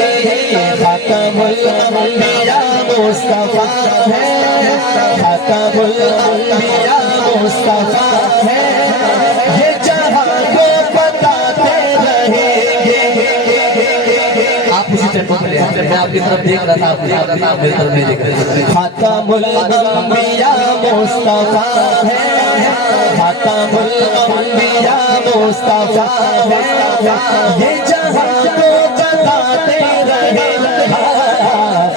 خاتم الانبیاء مصطفیٰ ہے، خاتم الانبیاء مصطفیٰ ہے، یہ جہاں کو بتاتے رہیں گے۔ آپ اسی ٹیمپو پہ لیں، میں آپ کی طرف دیکھ رہا تھا، آپ میری طرف نہیں دیکھ رہے تھے۔ خاتم الانبیاء مصطفیٰ ہے، خاتم الانبیاء مصطفیٰ ہے، یہ جہاں کو بتاتے رہیں گے۔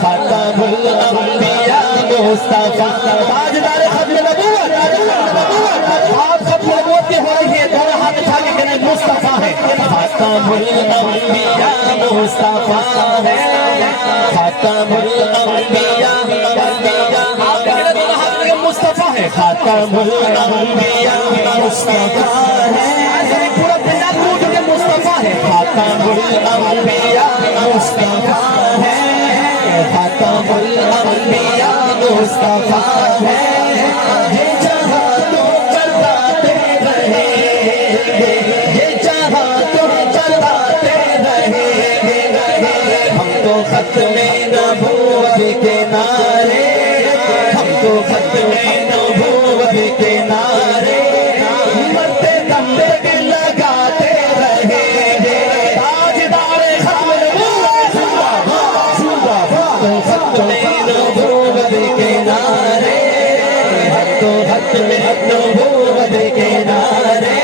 خاتم الانبیاء مصطفیٰ، تاجدار ختم نبوت، آپ ختم نبوت کے ہو رہی ہے، دونوں ہاتھ اٹھا کے کہنے مصطفیٰ ہے۔ خاتم الانبیاء مصطفیٰ ہے، خاتم الانبیاء مصطفیٰ ہے، خاتم الانبیاء مصطفیٰ ہے، پورا دنیا ٹوٹ کے مصطفیٰ ہے۔ خاتم الانبیاء مصطفیٰ ہے، خاتم الانبیاء مصطفیٰ ہے، یہ جہاں تو چلاتے رہیں گے، یہ جہاں تو چلاتے رہیں گے۔ ہم تو ختم نبوت کے نعرے، ہم تو ختم نبوت کے نعرے، مرتے دم تک لگاتے رہیں گے۔ تاجدار ختم نبوت، ختم نبوت کے نعرے، ہم تو ختم نبوت کے نعرے،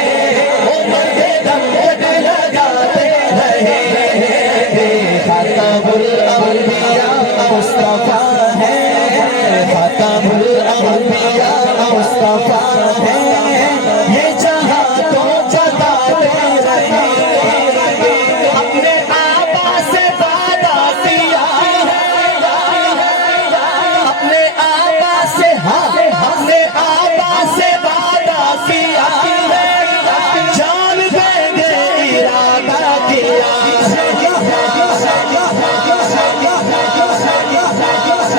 مرتے دم تک لگاتے رہیں گے۔ خاتم الانبیاء مصطفیٰ ہے، خاتم الانبیاء مصطفیٰ ہے، یہ جہاں تو چلاتے رہیں گے۔ اپنے آبا سے وعدہ کیا ہے، اپنے آبا سے، اپنے آبا سے وعدہ کیا ہے، جان دیں گے ارادہ کیا ہے۔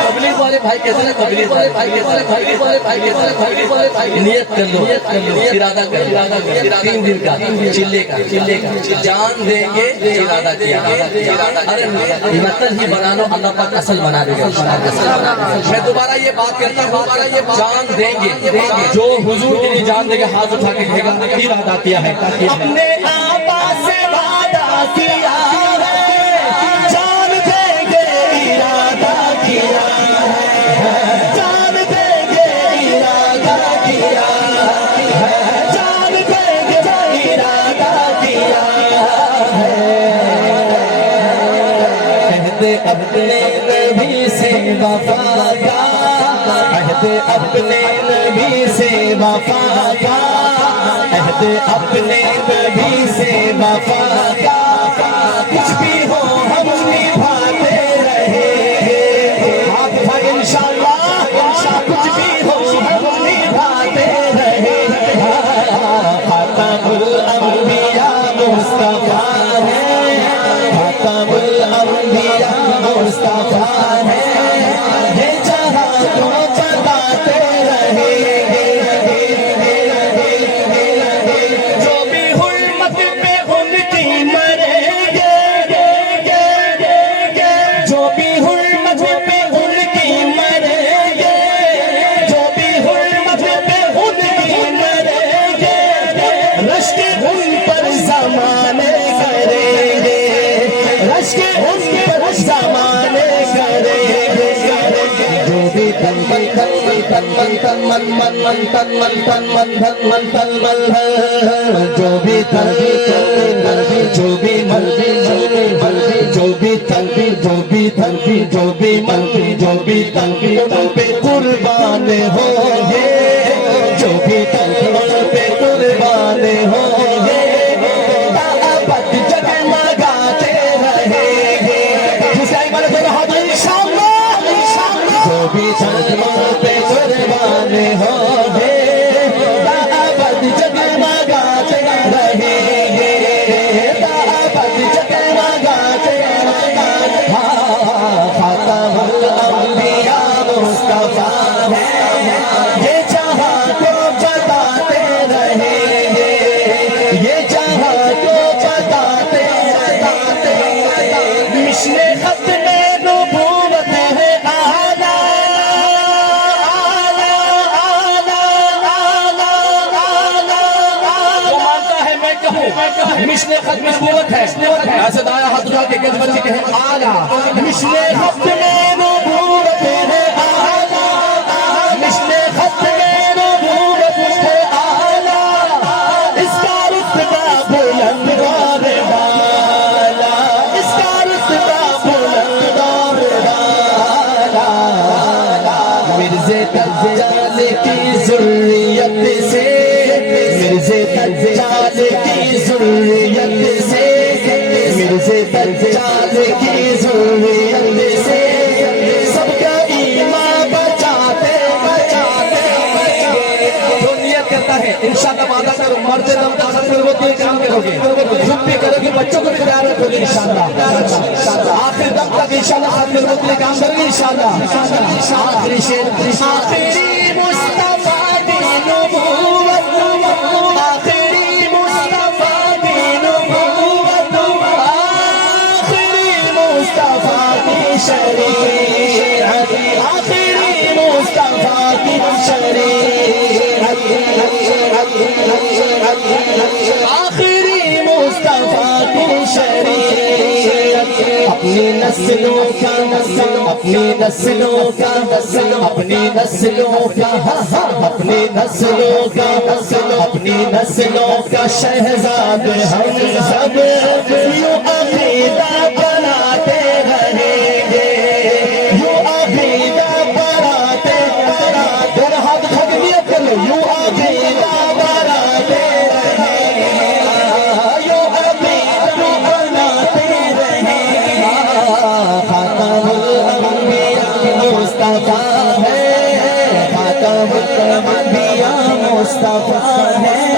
تبلیغ والے بھائی کیسے ہیں؟ تبلیغ والے بھائی کیسے ہیں؟ نیت کر لو، ارادہ کر، 3 دن کا، چلے کا، جان دیں گے ارادہ کیا۔ ارے متن ہی بنا لو، اللہ پاک اصل بنا دے گا۔ میں دوبارہ یہ بات کرتا ہوں، جان دیں گے، جو حضور کے لیے جان دے گا ہاتھ اٹھا کے کہے گا ارادہ کیا ہے۔ اپنے آبا سے وعدہ کیا ہے، جان دیں گے ارادہ کیا ہے، جان دیں گے ارادہ کیا ہے، جان دیں گے ارادہ کیا ہے۔ عہد اپنے نبی سے وفا کا، عہد اپنے نبی سے وفا کا، عہد اپنے نبی سے وفا کا، کچھ بھی ہو ہم نبھاتے رہیں گے۔ ہاتھ اٹھائیں انشاءاللہ، کچھ بھی ہو ہم نبھاتے رہیں گے۔ خاتم الانبیاء مصطفیٰ ہے، خاتم الانبیاء مصطفیٰ ہے، یہ جہاں تو چلاتے رہیں گے۔ جو بھی حرمت پہ ان کی مریں گے، جو بھی حرمت پہ ان کی مریں گے، جو بھی حرمت پہ ان کی مریں گے، رشک ان پر زمانے کریں گے، رشک ان پر زمانے کریں گے۔ جو بھی تن من تن من تن من من من تن من تن من تن من تن من جو بھی تن جو بھی من جو بھی تن جو بھی تن جو بھی من جو بھی تن پہ قربان ہوں گے، جو بھی تن پہ قربان ہوں گے، ابد جگمگاتے رہیں گے۔ حسین والے پہ ہاتھ انشاءاللہ، جو بھی تن پہ قربان ہوں گے، ابد جگمگاتے رہیں گے، ابد جگمگاتے رہیں گے۔ خاتم الانبیاء مصطفیٰ ہے، یہ مشن ختم نبوت ہے. ایسے دایا ہاتھ اٹھا کے کس بچے کہیں آلہ. مشن ختم نبوت ہے آلہ. مشن ختم نبوت ہے آلہ. اس کا رتبہ بلند اور بالا. اس کا رتبہ بلند اور بالا. مرزے دجال کی ذریت سے, مرزے دجال کی ذریت سے, مرزے دجال کی ذریت سے سب کا ایمان بچاتے بچاتے بچاتے. جو نیت کرتا ہے انشاءاللہ وعدہ کرو مرتے دم تک ختم ہوتی ہے کام کرو گے, خود بھی کرو گے, بچوں کو بھی قیادت ہوگی انشاءاللہ. آخر دم تک انشاءاللہ ختم ہوتی ہے کام کرو گے انشاءاللہ. آخری شیر آخری مصطفیٰ کی نبوت, آخری مصطفیٰ کی نبوت, آخری مصطفیٰ کی شریعت, آخری مصطفیٰ کی شریعت, آخری مصطفیٰ کی شریعت. اپنی نسلوں کا نسل, اپنی نسلوں کا نسل, اپنی نسلوں کا اپنی نسلوں کا نسل, اپنی نسلوں کا شہزاد ہم سب یوں عقیدہ بناتے رہیں گے, یوں عقیدہ بناتے بناتے. ہاتھ اٹھا کے نیت کر لو, یوں عقیدہ بناتے رہیں گے, یوں عقیدہ بناتے رہیں گے. خاتم الانبیاء مصطفیٰ ہے, خاتم الانبیاء مصطفیٰ ہے.